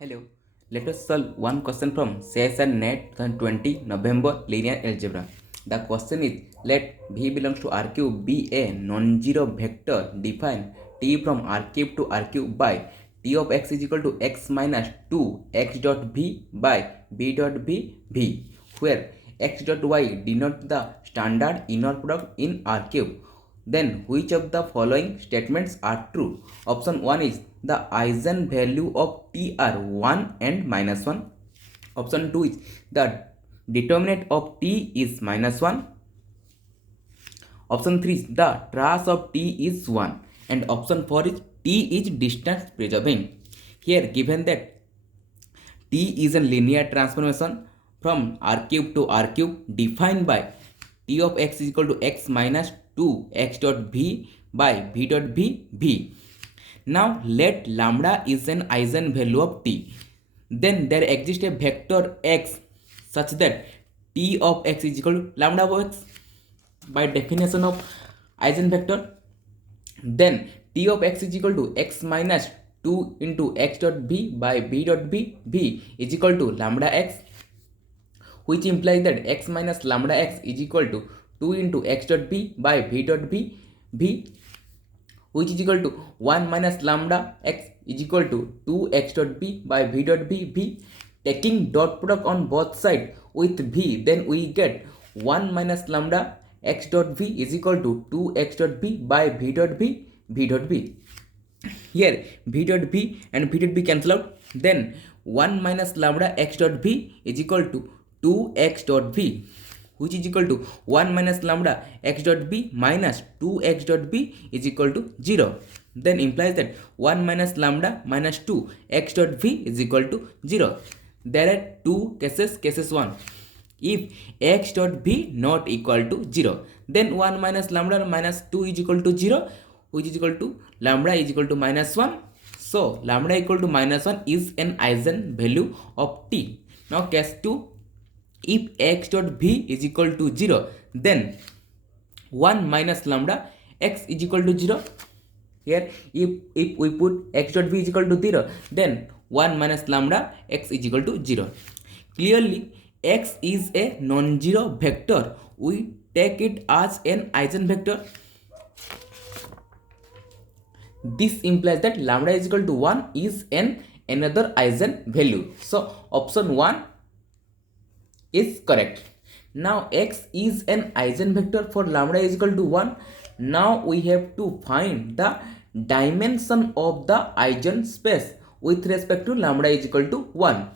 Hello, let us solve one question from CSIR NET 2020 November linear algebra. The question is, let V belongs to R cube be a non-zero vector. Define T from R cube to R cube by T of x is equal to x minus 2 x dot V by V dot V, where x dot y denote the standard inner product in R cube. Then which of the following statements are true? Option 1 is the eigenvalue of t are 1 and minus 1. Option 2 is the determinant of t is minus 1. Option 3 is the trace of t is 1. And option 4 is t is distance preserving. Here given that t is a linear transformation from r cube to r cube defined by t of x is equal to x minus 2 x dot v by v dot v. Now let lambda is an eigenvalue of t. Then there exists a vector x such that t of x is equal to lambda of x by definition of eigenvector. Then t of x is equal to x minus 2 into x dot v by v dot v is equal to lambda x, which implies that x minus lambda x is equal to 2 into x dot v by v dot v, which is equal to 1 minus lambda x is equal to 2x dot v by v dot v. Taking dot product on both sides with v, then we get 1 minus lambda x dot v is equal to 2x dot v by v dot v. Here v dot v and v dot v cancel out. Then 1 minus lambda x dot v is equal to 2x dot v, which is equal to 1 minus lambda x dot v minus 2x dot v is equal to 0. Then implies that 1 minus lambda minus 2 x dot v is equal to 0. There are two cases. Cases 1, if x dot v not equal to 0, then 1 minus lambda minus 2 is equal to 0, which is equal to lambda is equal to minus 1. So lambda equal to minus 1 is an eigenvalue of t. Now case 2, if x dot v is equal to 0, then 1 minus lambda x is equal to 0. Here if we put x dot v is equal to 0, then 1 minus lambda x is equal to 0. Clearly x is a non-zero vector. We take it as an eigenvector. This implies that lambda is equal to 1 is another eigenvalue. So option 1 is correct. Now x is an eigenvector for lambda is equal to 1. Now we have to find the dimension of the eigenspace with respect to lambda is equal to 1.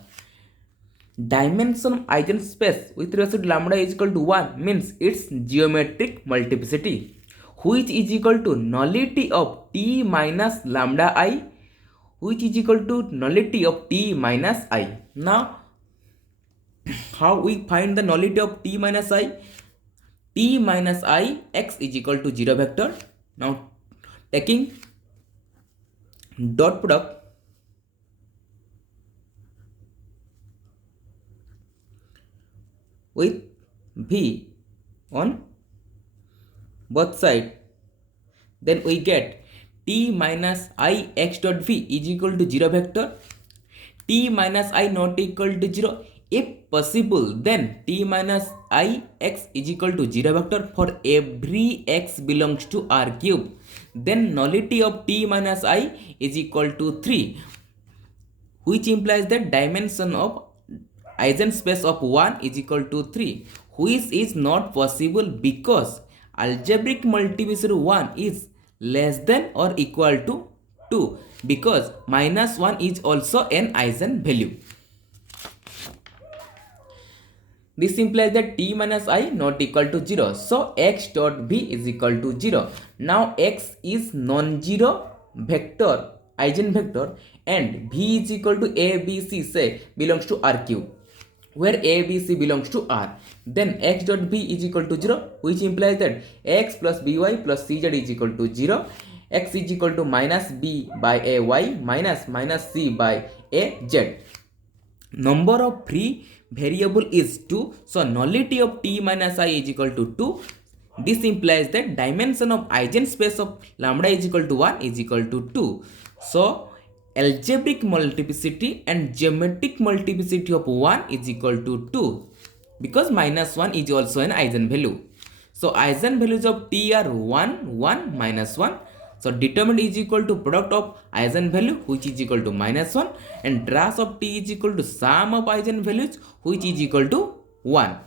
Dimension of eigenspace with respect to lambda is equal to 1 means its geometric multiplicity, which is equal to nullity of t minus lambda I, which is equal to nullity of t minus I. Now how we find the nullity of t minus I? T minus I x is equal to 0 vector. Now taking dot product with v on both sides, then we get t minus I x dot v is equal to 0 vector. T minus I not equal to 0. If possible, then t minus I x is equal to 0 vector for every x belongs to R cube. Then nullity of t minus I is equal to 3, which implies that dimension of eigenspace of 1 is equal to 3, which is not possible because algebraic multiplicity 1 is less than or equal to 2, because minus 1 is also an eigenvalue. This implies that t minus I not equal to 0. So x dot v is equal to 0. Now x is non-zero vector, eigenvector, and v is equal to a, b, c say belongs to R cube, where a, b, c belongs to R. Then x dot v is equal to 0, which implies that x plus by plus cz is equal to 0. X is equal to minus b by a y minus c by a z. Number of free variable is 2, so nullity of t minus I is equal to 2. This implies that dimension of eigenspace of lambda is equal to 1 is equal to 2. So algebraic multiplicity and geometric multiplicity of 1 is equal to 2, because minus 1 is also an eigenvalue. So eigenvalues of t are 1, 1, minus 1. So determinant is equal to product of eigenvalue, which is equal to minus 1, and trace of t is equal to sum of eigenvalues, which is equal to 1.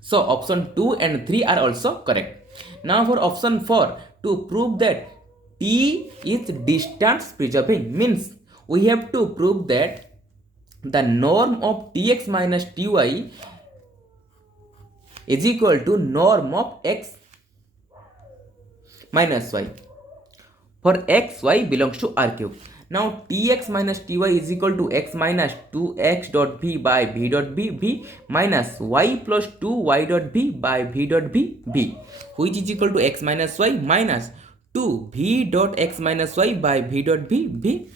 So option 2 and 3 are also correct. Now for option 4, to prove that t is distance preserving, means we have to prove that the norm of tx minus ty is equal to norm of x minus y for x, y belongs to R cube. Now tx minus ty is equal to x minus 2x dot v by v dot v minus y plus 2y dot v by v dot v, which is equal to x minus y minus 2v dot x minus y by v dot v.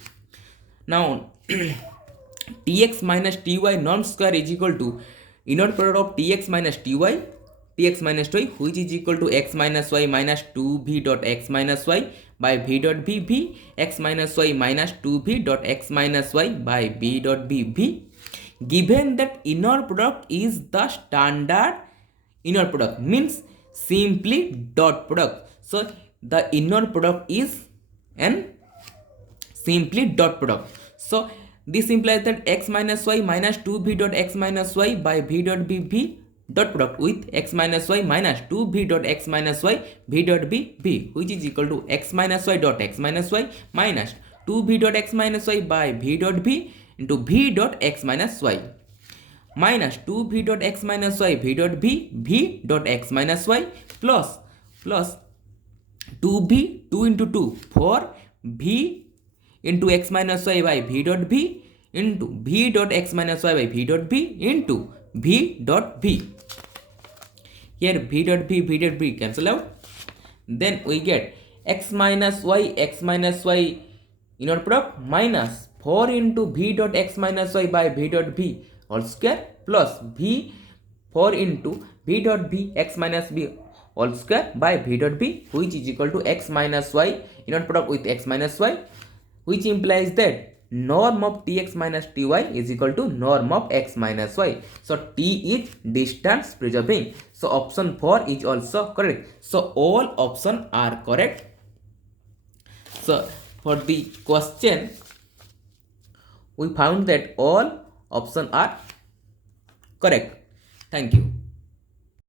Now tx minus ty norm square is equal to inner product of tx minus ty, tx minus y, which is equal to x minus y minus 2v dot x minus y by v dot v, x minus y minus 2v dot x minus y by v dot v. Given that inner product is the standard inner product, means simply dot product. So the inner product is an simply dot product. So this implies that x minus y minus 2v dot x minus y by v dot v dot product with x minus y minus 2v dot x minus y v dot v, which is equal to x minus y dot x minus y minus 2v dot x minus y by v dot v into v dot x minus y minus 2v dot x minus y v dot v dot x minus y plus 2v 2 into 2 for v into x minus y by v dot v into v dot x minus y by v dot v into v dot v. Here v dot v cancel out. Then we get x minus y inner product minus 4 into v dot x minus y by v dot v all square plus v 4 into v dot v x minus v all square by v dot v, which is equal to x minus y inner product with x minus y, which implies that norm of tx minus ty is equal to norm of x minus y. So t is distance preserving. So option 4 is also correct. So all options are correct. So for the question, we found that all options are correct. Thank you.